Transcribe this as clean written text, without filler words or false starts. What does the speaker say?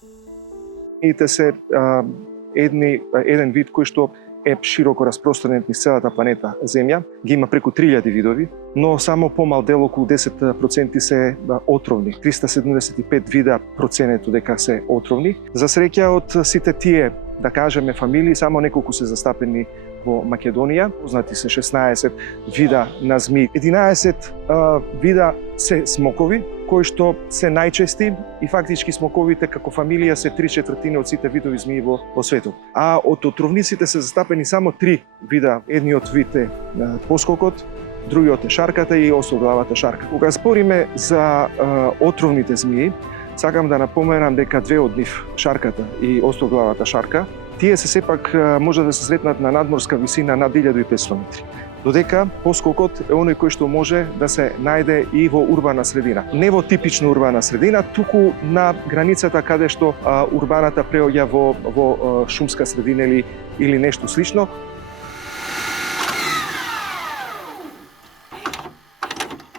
Змиите се еден вид кој што е широко распространет низ целата планета Земја. Ги има преку 3000 видови, но само помал дел, околу 10% се отровни. 375 вида проценето дека се отровни. За среќа од сите тие, да кажеме, фамилии, само неколку се застапени во Македонија. Познати се 16 вида на змии. 11 вида се смокови, кои што се најчести и фактички смоковите како фамилија се 3/4 од сите видови змии во светот. А од отровниците се застапени само 3 вида. Едниот вид е поскокот, другиот е шарката и остоглавата шарка. Кога спориме за отровните змии, сакам да напоменам дека две од нив, шарката и остоглавата шарка, тие се сепак може да се сретнат на надморска висина над 1500 метри. Додека поскокот е оној кој што може да се најде и во урбана средина. Не во типична урбана средина, туку на границата каде што урбаната преоѓа во шумска средина или нешто слично.